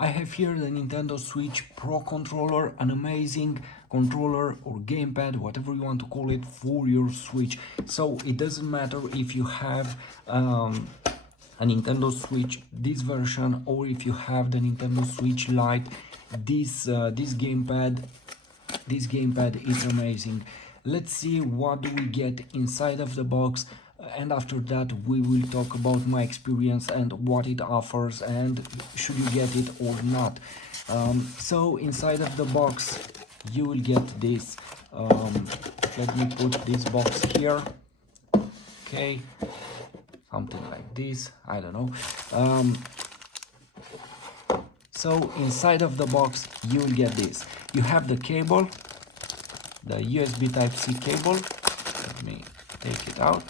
I have here the Nintendo Switch Pro controller, an amazing controller or gamepad, whatever you want to call it, for your Switch. So it doesn't matter if you have a Nintendo Switch this version, or if you have the Nintendo Switch Lite, this gamepad is amazing. Let's see what do we get inside of the box, and after that we will talk about my experience and what it offers and should you get it or not. So inside of the box you will get this. Let me put this box here. Okay, something like this, I don't know. So inside of the box you will get this. You have the cable, the USB Type-C cable. Let me take it out.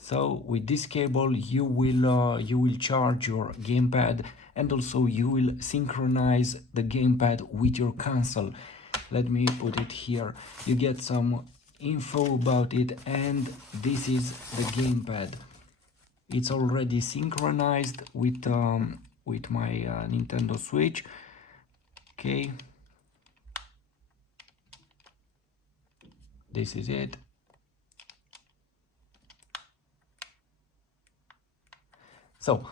So with this cable you will charge your gamepad, and also you will synchronize the gamepad with your console. Let me put it here. You get some info about it, and this is the gamepad. It's already synchronized with my Nintendo Switch. Okay, this is it. So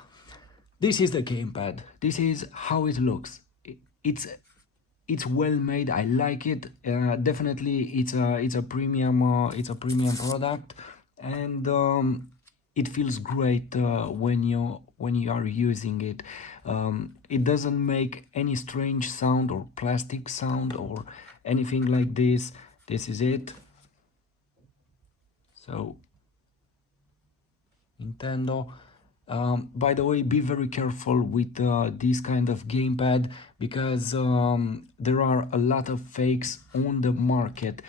this is the gamepad. This is how it looks. It's well made. I like it. Definitely, it's a premium product, and it feels great when you are using it. It doesn't make any strange sound or plastic sound or anything like this. This is it. So Nintendo. By the way, be very careful with this kind of gamepad, because there are a lot of fakes on the market.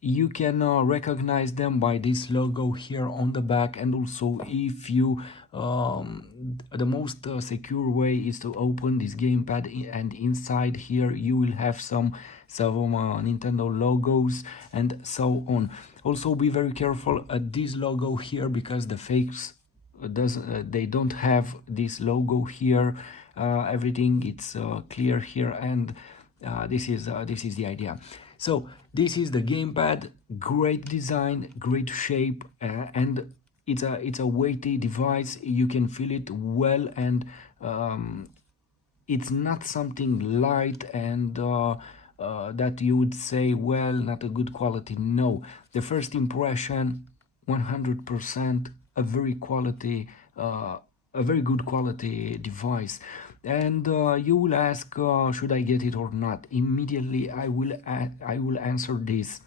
You can recognize them by this logo here on the back, and also if you the most secure way is to open this gamepad, and inside here you will have some Nintendo logos and so on. Also be very careful at this logo here, because the fakes they don't have this logo here. Everything it's clear here, and this is the idea. So this is the gamepad. Great design, great shape, and it's a weighty device. You can feel it well, and it's not something light and that you would say, well, not a good quality. No, the first impression, 100% a very good quality device. And you will ask, should I get it or not? Immediately I will answer this.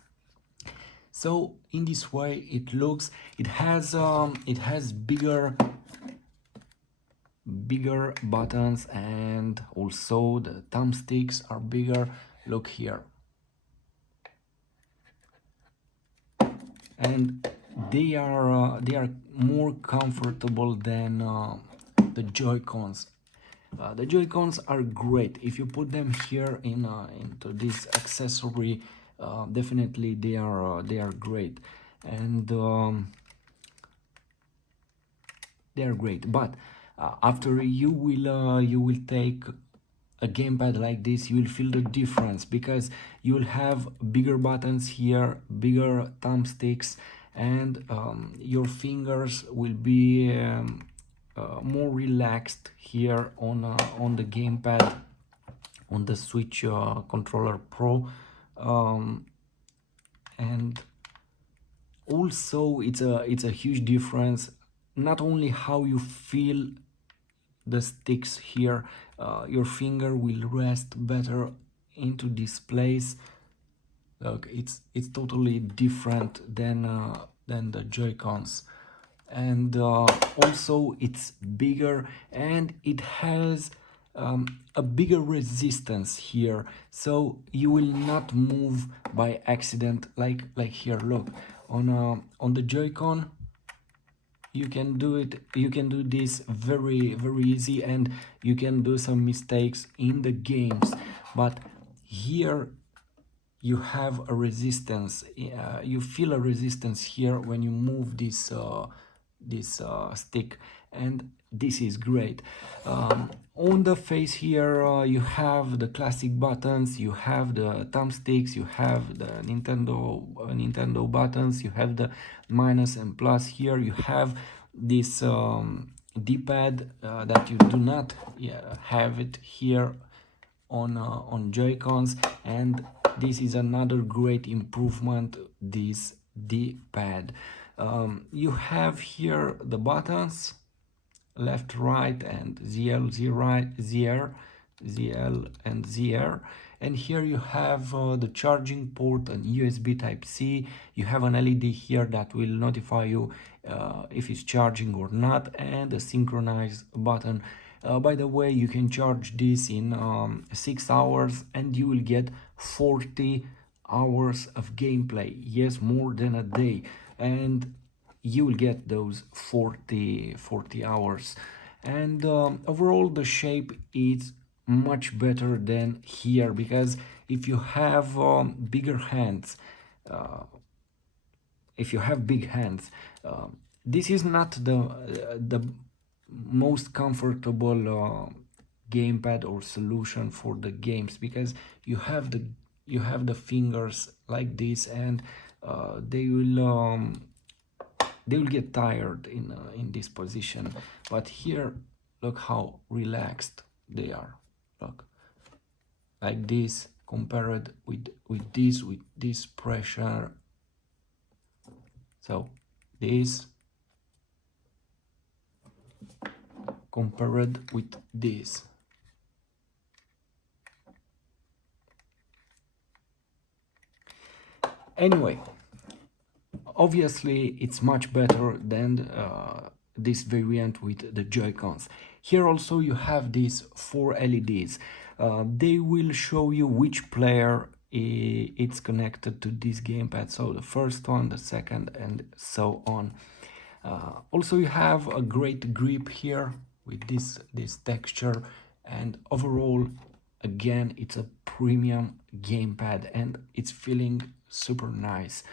So in this way it looks. It has bigger buttons, and also the thumbsticks are bigger. Look here. And they are more comfortable than the JoyCons. The JoyCons are great. If you put them here into this accessory, definitely they are great, and they are great. But after you will take a gamepad like this, you will feel the difference, because you will have bigger buttons here, bigger thumbsticks, and your fingers will be more relaxed here on the gamepad, on the Switch controller Pro. And also it's a huge difference, not only how you feel the sticks here. Your finger will rest better into this place. Look, it's totally different than the JoyCons. And also it's bigger, and it has a bigger resistance here, so you will not move by accident like here. Look, on the Joy-Con you can do this very easy, and you can do some mistakes in the games. But here you have a resistance. You feel a resistance here when you move this stick, and this is great. On the face here, you have the classic buttons, you have the thumbsticks, you have the Nintendo buttons, you have the minus and plus. Here you have this D-pad that you do not have it here on JoyCons, and this is another great improvement, this D-pad. You have here the buttons, left, right, and ZL, Z right, ZR, ZL, and ZR. And here you have the charging port and USB Type-C. You have an LED here that will notify you if it's charging or not, and a synchronize button. By the way, you can charge this in 6 hours and you will get 40 hours of gameplay. Yes, more than a day. And you will get those 40 hours. And overall the shape is much better than here, because if you have bigger hands, if you have big hands, this is not the most comfortable gamepad or solution for the games, because you have the fingers like this, and they will get tired in this position. But here, look how relaxed they are. Look, like this, compared with this pressure. So this compared with this. Anyway, obviously it's much better than this variant with the JoyCons. Here also you have these 4 LEDs. They will show you which player it's connected to this gamepad. So the first one, the second, and so on. Also you have a great grip here with this texture, and overall, again, it's a premium gamepad and it's feeling super nice.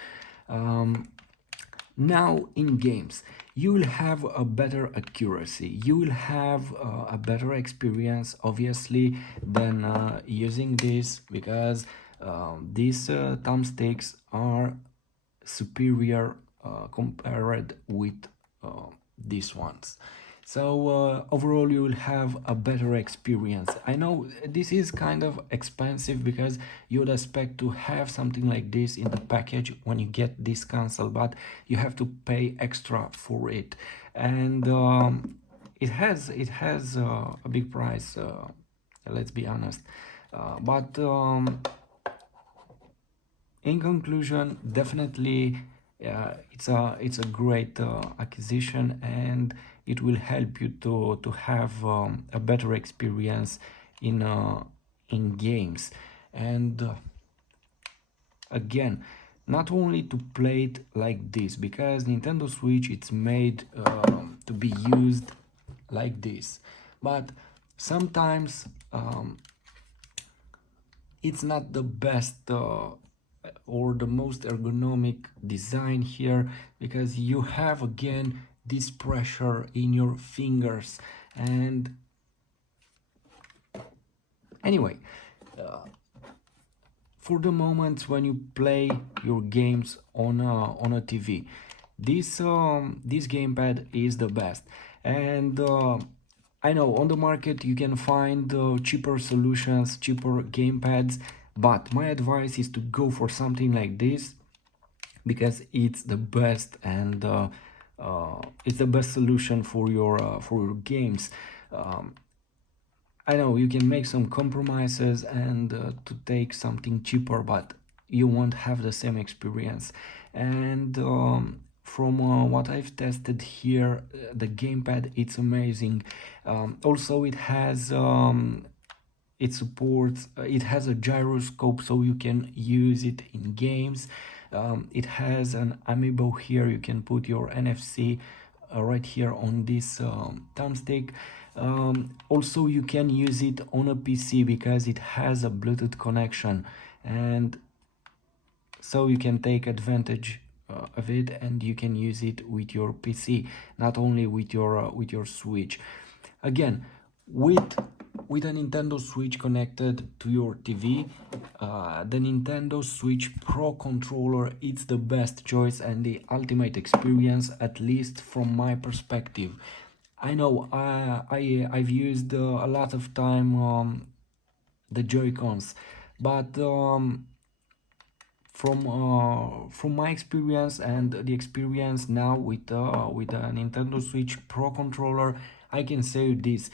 Now in games, you will have a better accuracy, you will have a better experience, obviously, than using this, because these thumbsticks are superior compared with these ones. So overall you will have a better experience. I know this is kind of expensive, because you would expect to have something like this in the package when you get this console, but you have to pay extra for it, and it has a big price, let's be honest, but in conclusion, definitely it's a great acquisition, and it will help you to have a better experience in games. And again, not only to play it like this, because Nintendo Switch, it's made to be used like this, but sometimes it's not the best or the most ergonomic design here, because you have again this pressure in your fingers. And anyway, for the moments when you play your games on a TV, this gamepad is the best. And I know on the market you can find cheaper solutions, cheaper gamepads, but my advice is to go for something like this, because it's the best, and it's the best solution for your games. I know you can make some compromises and to take something cheaper, but you won't have the same experience. And from what I've tested here, the gamepad, it's amazing. Also, it has it supports, it has a gyroscope, so you can use it in games. It has an amiibo here, you can put your NFC right here on this thumbstick. Also, you can use it on a PC, because it has a Bluetooth connection, and so you can take advantage of it, and you can use it with your PC, not only with your Switch. Again, with a Nintendo Switch connected to your TV, the Nintendo Switch Pro controller, it's the best choice and the ultimate experience, at least from my perspective. I know I've used a lot of time the JoyCons, but from my experience and the experience now with a Nintendo Switch Pro controller, I can say this: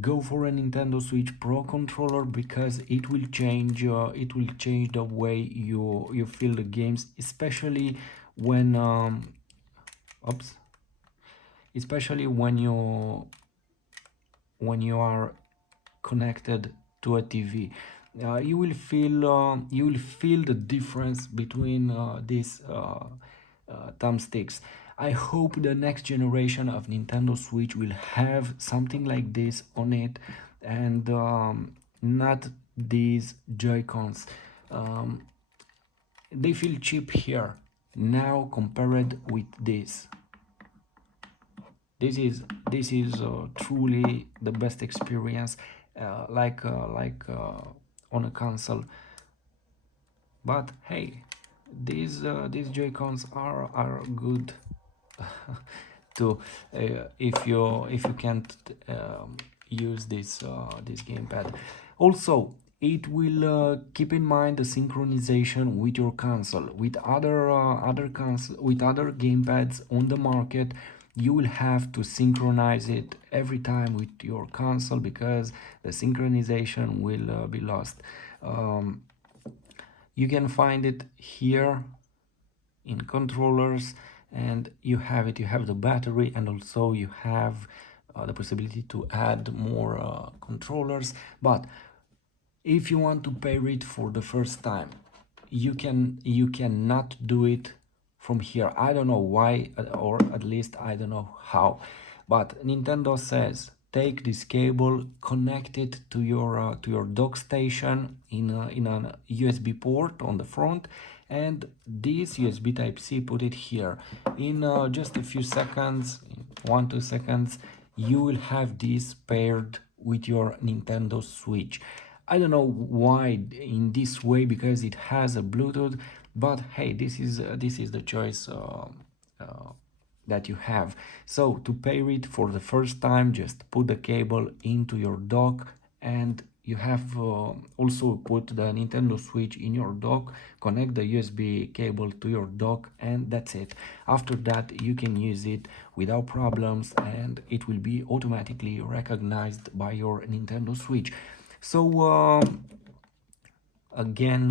go for a Nintendo Switch Pro controller, because it will change the way you feel the games, especially when oops especially when you are connected to a TV. You will feel the difference between these thumbsticks. I hope the next generation of Nintendo Switch will have something like this on it, and not these Joy-Cons. They feel cheap here now compared with this. This is truly the best experience, like on a console. But hey, these Joy-Cons are good too, if you can't use this gamepad. Also, it will keep in mind the synchronization with your console. With other gamepads on the market, you will have to synchronize it every time with your console, because the synchronization will be lost. You can find it here in controllers, and you have the battery, and also you have the possibility to add more controllers. But if you want to pair it for the first time, you cannot do it from here. I don't know why, or at least I don't know how, but Nintendo says take this cable, connect it to your dock station in a USB port on the front, and this USB Type-C, put it here. In just a few seconds, 1-2 seconds, you will have this paired with your Nintendo Switch. I don't know why in this way, because it has a Bluetooth, but hey, this is the choice that you have. So to pair it for the first time, just put the cable into your dock, and you have also put the Nintendo Switch in your dock, connect the USB cable to your dock, and that's it. After that, you can use it without problems, and it will be automatically recognized by your Nintendo Switch. So again,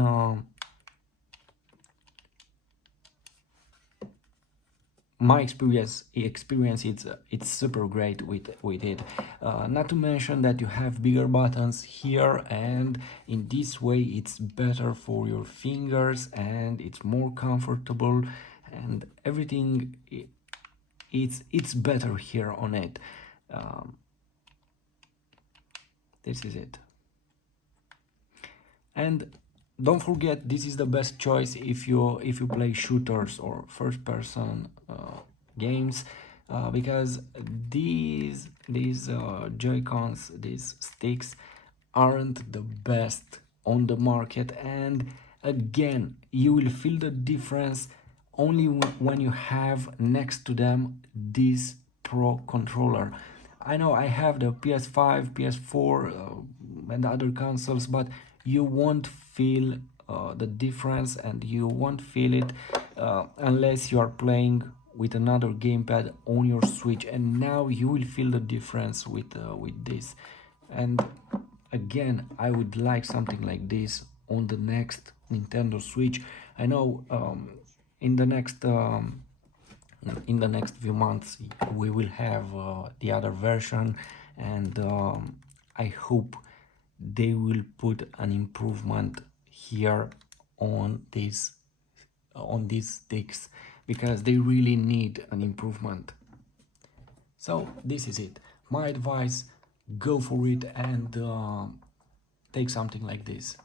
my experience it's super great with it. Not to mention that you have bigger buttons here, and in this way it's better for your fingers, and it's more comfortable, and everything it's better here on it. This is it. And don't forget, this is the best choice if you play shooters or first-person games, because these Joy-Cons, these sticks, aren't the best on the market. And again, you will feel the difference only when you have next to them this Pro controller. I know I have the PS5, PS4, and other consoles, but you won't feel the difference, and you won't feel it unless you are playing with another gamepad on your Switch, and now you will feel the difference with this. And again, I would like something like this on the next Nintendo Switch. I know in the next few months we will have the other version, and I hope they will put an improvement here on these sticks, because they really need an improvement. So this is it. My advice: go for it and take something like this.